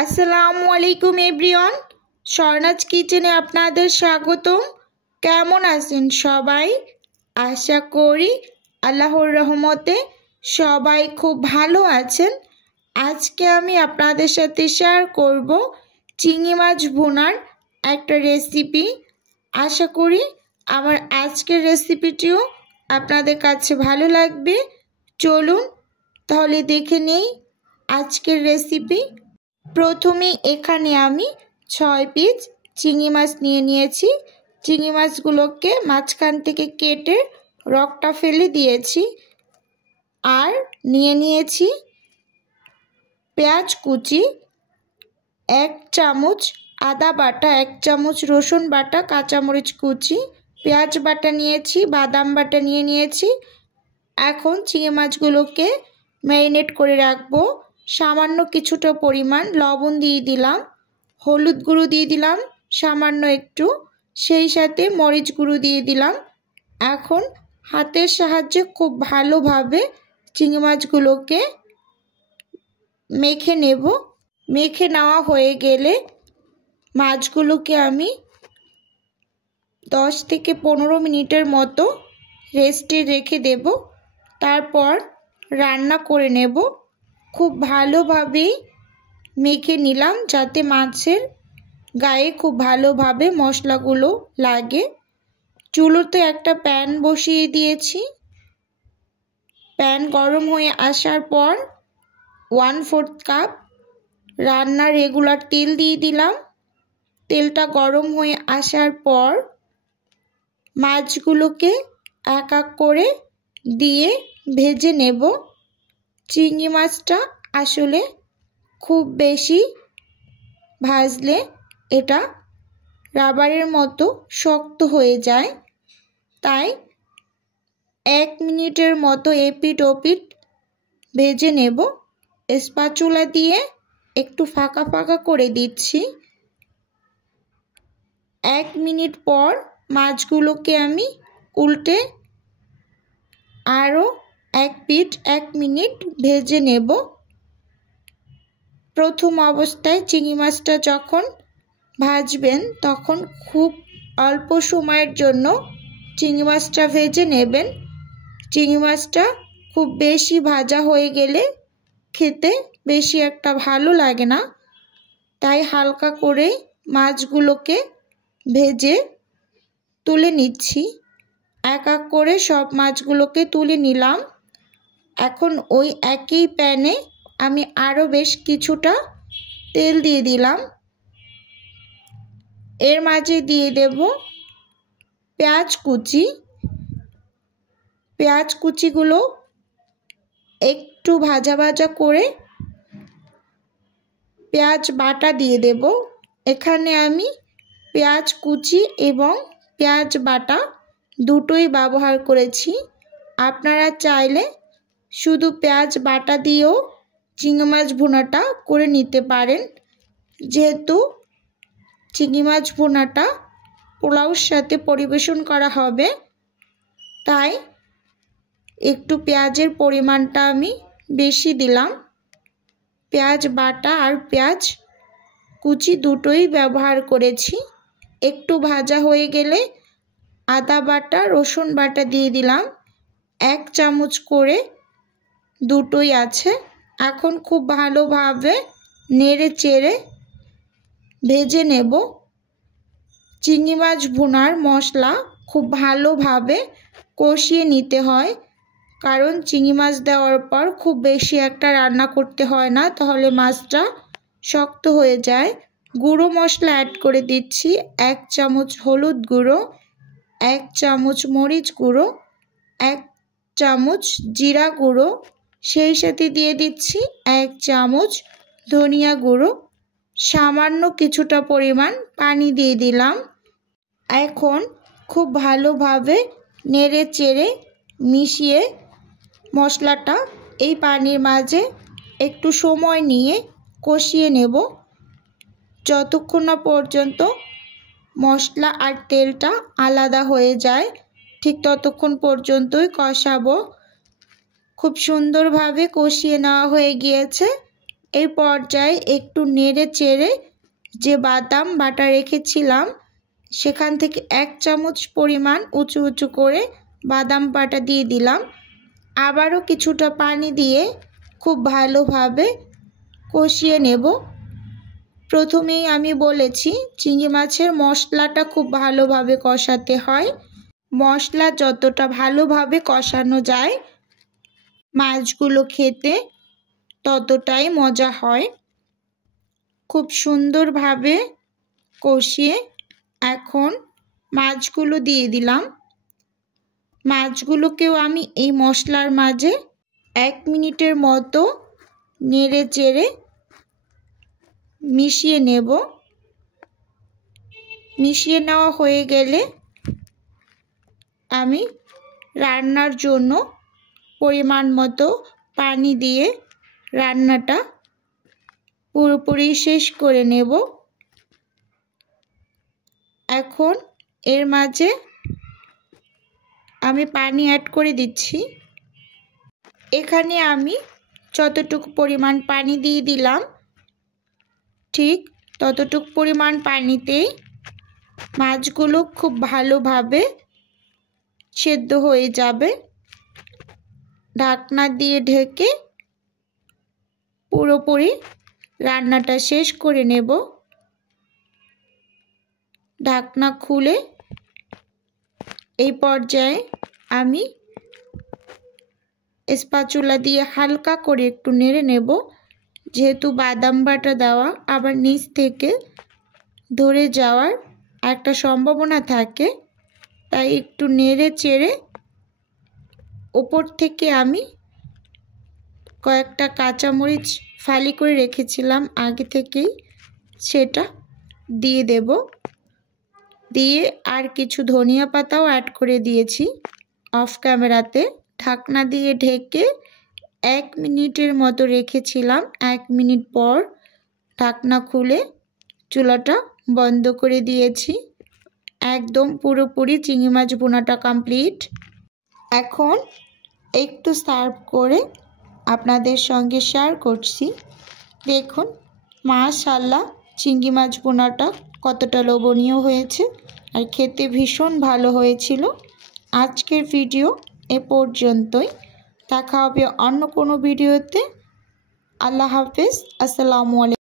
আসসালামু আলাইকুম এভরিওয়ান, স্বর্ণাজ কিচেনে আপনাদের স্বাগতম। কেমন আছেন সবাই? আশা করি আল্লাহর রহমতে সবাই খুব ভালো আছেন। আজকে আমি আপনাদের সাথে শেয়ার করব চিংড়ি মাছ ভুনার একটা রেসিপি। আশা করি আমার আজকের রেসিপিটিও আপনাদের কাছে ভালো লাগবে। চলুন তাহলে দেখে নেই আজকের রেসিপি। প্রথমে এখানে আমি 6 পিস চিংড়ি মাছ নিয়েছি। চিংড়ি মাছগুলোকে মাঝখান থেকে কেটে রগটা ফেলে দিয়েছি। আর নিয়েছি পেঁয়াজ কুচি, 1 চামচ আদা বাটা, 1 চামচ রসুন বাটা, কাঁচামরিচ কুচি, পেঁয়াজ বাটা নিয়েছি, বাদাম বাটা নিয়েছি। এখন চিংড়ি মাছগুলোকে ম্যারিনেট করে রাখবো। সামান্য কিছুটা পরিমাণ লবণ দিয়ে দিলাম, হলুদ গুঁড়ো দিয়ে দিলাম সামান্য একটু, সেই সাথে মরিচ গুঁড়ো দিয়ে দিলাম। এখন হাতের সাহায্যে খুব ভালোভাবে চিংড়ি মাছগুলোকে মেখে নেব। মেখে নেওয়া হয়ে গেলে মাছগুলোকে আমি 10 থেকে 15 মিনিটের মতো রেস্টে রেখে দেব। তারপর রান্না করে নেব। খুব ভালোভাবে মেখে নিলাম যাতে মাছের গায়ে খুব ভালোভাবে মশলাগুলো লাগে। চুলোতে একটা প্যান বসিয়ে দিয়েছি। প্যান গরম হয়ে আসার পর 1/4 কাপ রান্নার রেগুলার তেল দিয়ে দিলাম। তেলটা গরম হয়ে আসার পর মাছগুলোকে এক এক করে দিয়ে ভেজে নেব। চিংড়ি মাছটা আসলে খুব বেশি ভাজলে এটা রাবারের মতো শক্ত হয়ে যায়, তাই 1 মিনিটের মতো এপিট ওপিট ভেজে নেব। স্প্যাচুলা দিয়ে একটু ফাঁকা ফাঁকা করে দিচ্ছি। 1 মিনিট পর মাছগুলোকে আমি উল্টে আরও 1 মিনিট ভেজে নেব। প্রথম অবস্থায় চিংড়ি মাছটা যখন ভাজবেন তখন খুব অল্প সময়ের জন্য চিংড়ি মাছটা ভেজে নেবেন। চিংড়ি মাছটা খুব বেশি ভাজা হয়ে গেলে খেতে বেশি একটা ভালো লাগে না, তাই হালকা করে মাছগুলোকে ভেজে তুলে নিচ্ছি। এক এক করে সব মাছগুলোকে তুলে নিলাম। এখন ওই একই প্যানে আমি আরও বেশ কিছুটা তেল দিয়ে দিলাম। এর মাঝে দিয়ে দেব পেঁয়াজ কুচি। পেঁয়াজ কুচিগুলো একটু ভাজা ভাজা করে পেঁয়াজ বাটা দিয়ে দেব। এখানে আমি পেঁয়াজ কুচি এবং পেঁয়াজ বাটা দুটোই ব্যবহার করেছি। আপনারা চাইলে শুধু পেঁয়াজ বাটা দিয়েও চিংড়ি মাছ ভুনাটা করে নিতে পারেন। যেহেতু চিংড়ি মাছ ভুনাটা পোলাওর সাথে পরিবেশন করা হবে, তাই একটু পেঁয়াজের পরিমাণটা আমি বেশি দিলাম। পেঁয়াজ বাটা আর পেঁয়াজ কুচি দুটোই ব্যবহার করেছি। একটু ভাজা হয়ে গেলে আদা বাটা, রসুন বাটা দিয়ে দিলাম। 1 চামচ করে দুটোই আছে। এখন খুব ভালোভাবে নেড়ে চেড়ে ভেজে নেব। চিংড়ি মাছ ভুনার মশলা খুব ভালোভাবে কষিয়ে নিতে হয়, কারণ চিংড়ি মাছ দেওয়ার পর খুব বেশি একটা রান্না করতে হয় না, তাহলে মাছটা শক্ত হয়ে যায়। গুঁড়ো মশলা অ্যাড করে দিচ্ছি। 1 চামচ হলুদ গুঁড়ো, 1 চামচ মরিচ গুঁড়ো, 1 চামচ জিরা গুঁড়ো, সেই সাথে দিয়ে দিচ্ছি 1 চামচ ধনিয়া গুঁড়ো। সামান্য কিছুটা পরিমাণ পানি দিয়ে দিলাম। এখন খুব ভালোভাবে নেড়ে চেড়ে মিশিয়ে মশলাটা এই পানির মাঝে একটু সময় নিয়ে কষিয়ে নেব। যতক্ষণ না পর্যন্ত মশলা আর তেলটা আলাদা হয়ে যায় ঠিক ততক্ষণ পর্যন্তই কষাবো। খুব সুন্দরভাবে কষিয়ে নেওয়া হয়ে গিয়েছে। এই পর্যায়ে একটু নেড়ে চেড়ে যে বাদাম বাটা রেখেছিলাম সেখান থেকে 1 চামচ পরিমাণ উঁচু উঁচু করে বাদাম বাটা দিয়ে দিলাম। আবারও কিছুটা পানি দিয়ে খুব ভালোভাবে কষিয়ে নেব। প্রথমেই আমি বলেছি চিংড়ি মাছের মশলাটা খুব ভালোভাবে কষাতে হয়। মশলা যতটা ভালোভাবে কষানো যায় মাছগুলো খেতে ততটাই মজা হয়। খুব সুন্দরভাবে কষিয়ে এখন মাছগুলো দিয়ে দিলাম। মাছগুলোকেও আমি এই মশলার মাঝে 1 মিনিটের মতো নেড়ে চেড়ে মিশিয়ে নেব। মিশিয়ে নেওয়া হয়ে গেলে আমি রান্নার জন্য পরিমাণ মতো পানি দিয়ে রান্নাটা পুরোপুরি শেষ করে নেব। এখন এর মাঝে আমি পানি অ্যাড করে দিচ্ছি। এখানে আমি যতটুকু পরিমাণ পানি দিয়ে দিলাম ঠিক ততটুকু পরিমাণ পানিতেই মাছগুলো খুব ভালোভাবে সেদ্ধ হয়ে যাবে। ঢাকনা দিয়ে ঢেকে পুরোপুরি রান্নাটা শেষ করে নেব। ঢাকনা খুলে এই পর্যায়ে আমি স্প্যাচুলা দিয়ে হালকা করে একটু নেড়ে নেব। যেহেতু বাদাম বাটা দেওয়া আবার নিচ থেকে ধরে যাওয়ার একটা সম্ভাবনা থাকে, তাই একটু নেড়ে চেড়ে ওপর থেকে আমি কয়েকটা কাঁচামরিচ ফালি করে রেখেছিলাম আগে থেকেই, সেটা দিয়ে দেব। দিয়ে আর কিছু ধনিয়া পাতাও অ্যাড করে দিয়েছি অফ ক্যামেরাতে। ঢাকনা দিয়ে ঢেকে 1 মিনিটের মতো রেখেছিলাম। 1 মিনিট পর ঢাকনা খুলে চুলাটা বন্ধ করে দিয়েছি। একদম পুরোপুরি চিংড়ি মাছ ভুনাটা কমপ্লিট। এখন একটু সার্ভ করে আপনাদের সঙ্গে শেয়ার করছি। দেখুন মাশাআল্লাহ চিংড়ি মাছ ভুনাটা কতটা লোভনীয় হয়েছে আর খেতে ভীষণ ভালো হয়েছিল। আজকের ভিডিও এ পর্যন্তই। দেখা হবে অন্য কোনো ভিডিওতে। আল্লাহ হাফেজ। আসসালামু আলাইকুম।